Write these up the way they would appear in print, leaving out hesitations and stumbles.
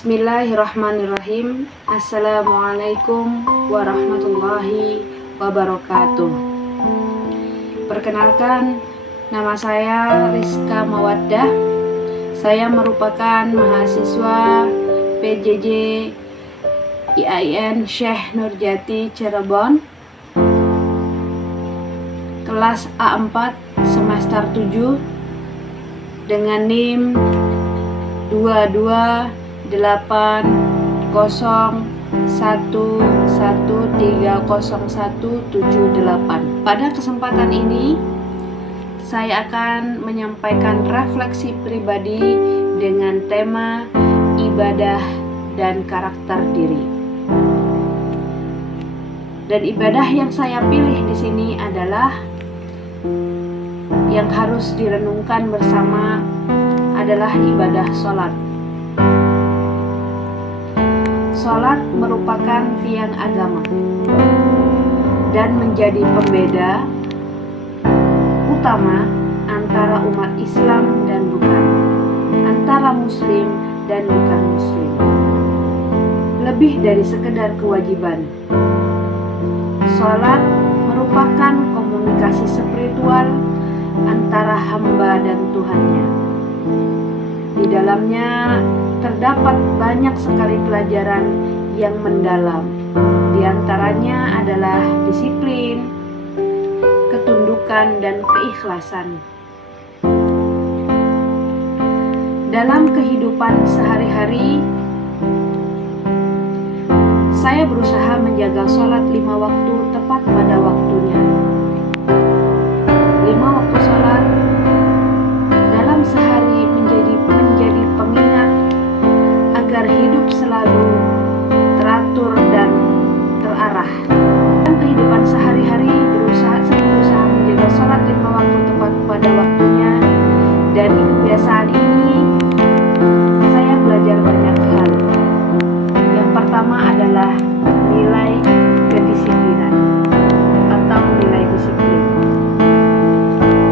Bismillahirrahmanirrahim. Assalamualaikum warahmatullahi wabarakatuh. Perkenalkan, nama saya Rizka Mawaddah. Saya merupakan mahasiswa PJJ IAIN Syekh Nurjati Cirebon, kelas A4 semester 7 dengan NIM 228011301778. Pada kesempatan ini saya akan menyampaikan refleksi pribadi dengan tema ibadah dan karakter diri. Dan ibadah yang saya pilih di sini adalah yang harus direnungkan bersama adalah ibadah sholat. Sholat merupakan tiang agama dan menjadi pembeda utama antara umat Islam dan bukan, antara muslim dan bukan muslim. Lebih dari sekedar kewajiban, sholat merupakan komunikasi spiritual antara hamba dan Tuhannya. Di dalamnya terdapat banyak sekali pelajaran yang mendalam. Di antaranya adalah disiplin, ketundukan, dan keikhlasan. Dalam kehidupan sehari-hari, saya berusaha menjaga sholat 5 waktu tepat pada waktunya. 5 waktu sholat dalam sehari menjadi pengingat agar hidup selalu teratur dan terarah. Dalam kehidupan sehari-hari saya berusaha menjaga sholat 5 waktu tepat pada waktunya. Dari kebiasaan ini saya belajar banyak hal. Yang pertama adalah nilai kedisiplinan atau nilai disiplin.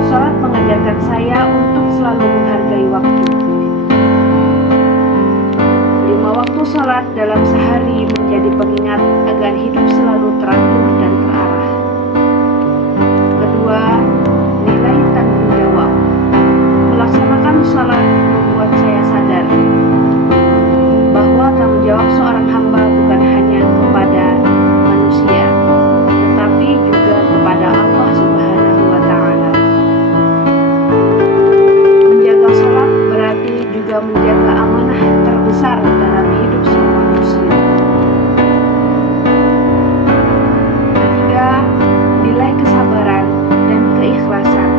Sholat mengajarkan saya untuk selalu menghargai waktu. 5 waktu sholat dalam sehari menjadi pengingat agar hidup selalu teratur dan terarah. Kedua, nilai tanggung jawab. Melaksanakan sholat membuat saya sadar bahwa tanggung jawab seorang hamba bukan hanya kepada manusia, tetapi juga kepada Allah Subhanahu wa Ta'ala. Menjaga sholat berarti juga menjaga amanah terbesar dalam hidup seorang muslim. Ketiga, nilai kesabaran dan keikhlasan.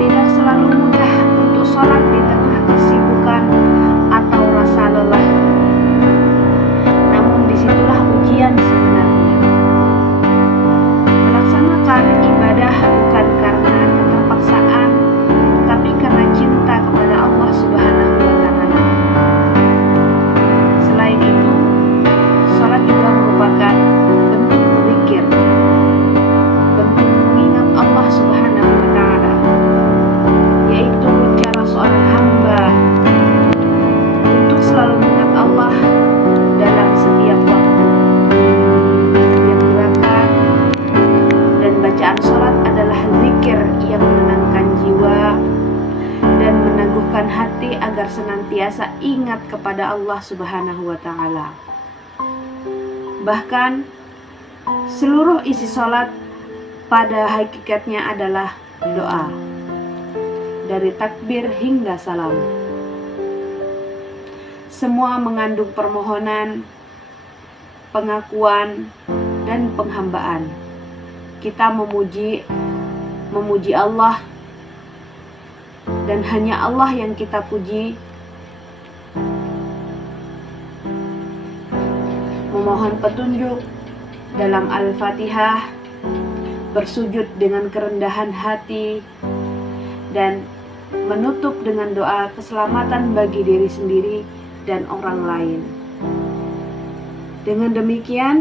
Tidak selalu mudah untuk sholat di tengah kesibukan atau rasa lelah. Namun disitulah ujian sebenarnya. Melaksanakan ibadah bukan karena keterpaksaan, tetapi karena cinta kepada Allah Subhanahu wa Ta'ala. Selain itu, sholat juga merupakan bentuk berzikir, bentuk mengingat Allah Subhanahu wa Ta'ala, yaitu cara seorang hamba untuk selalu mengingat Allah dalam setiap waktu. Setiap gerakan dan bacaan sholat adalah zikir yang menenangkan jiwa dan meneguhkan hati agar senantiasa ingat kepada Allah Subhanahu wa Ta'ala. Bahkan seluruh isi sholat pada hakikatnya adalah doa, dari takbir hingga salam. Semua mengandung permohonan, pengakuan, dan penghambaan. Kita memuji Allah, dan hanya Allah yang kita puji. Memohon petunjuk dalam Al-Fatihah, bersujud dengan kerendahan hati, dan menutup dengan doa keselamatan bagi diri sendiri dan orang lain. Dengan demikian,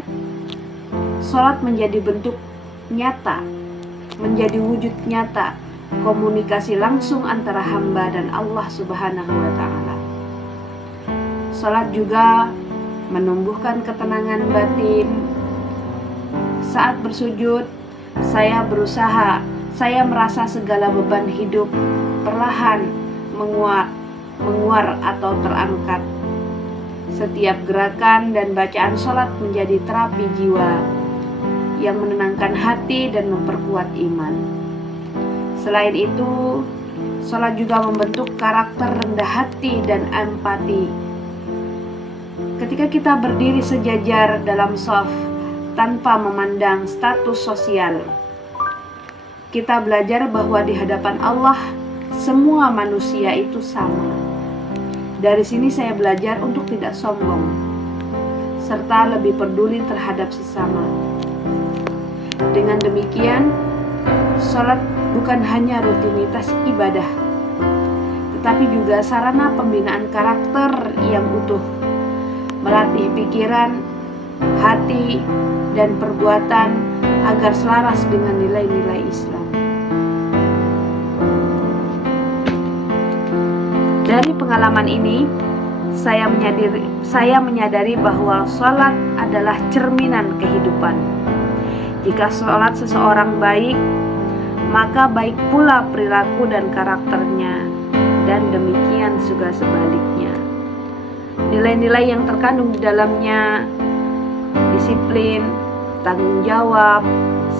sholat menjadi bentuk nyata, menjadi wujud nyata komunikasi langsung antara hamba dan Allah Subhanahu wa Ta'ala. Sholat juga menumbuhkan ketenangan batin. Saat bersujud, saya merasa segala beban hidup perlahan menguar atau terangkat. Setiap gerakan dan bacaan sholat menjadi terapi jiwa yang menenangkan hati dan memperkuat iman. Selain itu, sholat juga membentuk karakter rendah hati dan empati. Ketika kita berdiri sejajar dalam shaf tanpa memandang status sosial, kita belajar bahwa di hadapan Allah semua manusia itu sama. Dari sini saya belajar untuk tidak sombong, serta lebih peduli terhadap sesama. Dengan demikian, sholat bukan hanya rutinitas ibadah, tetapi juga sarana pembinaan karakter yang utuh, melatih pikiran, hati, dan perbuatan agar selaras dengan nilai-nilai Islam. Dari pengalaman ini, saya menyadari bahwa sholat adalah cerminan kehidupan. Jika sholat seseorang baik, maka baik pula perilaku dan karakternya, dan demikian juga sebaliknya. Nilai-nilai yang terkandung di dalamnya, disiplin, tanggung jawab,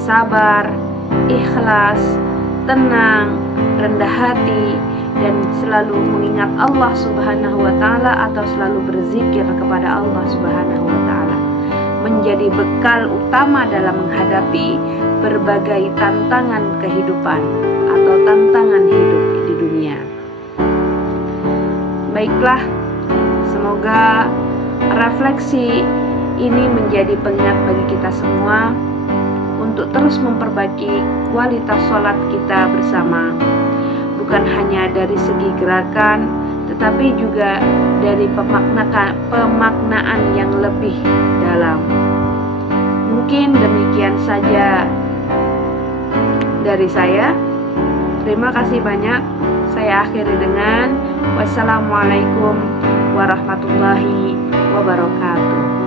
sabar, ikhlas, tenang, rendah hati, dan selalu mengingat Allah Subhanahu wa Ta'ala atau selalu berzikir kepada Allah Subhanahu wa Ta'ala menjadi bekal utama dalam menghadapi berbagai tantangan kehidupan atau tantangan hidup di dunia. Baiklah, semoga refleksi ini menjadi pengingat bagi kita semua untuk terus memperbaiki kualitas sholat kita bersama, bukan hanya dari segi gerakan, tetapi juga dari pemaknaan yang lebih dalam. Mungkin demikian saja dari saya. Terima kasih banyak. Saya akhiri dengan wassalamualaikum warahmatullahi wabarakatuh.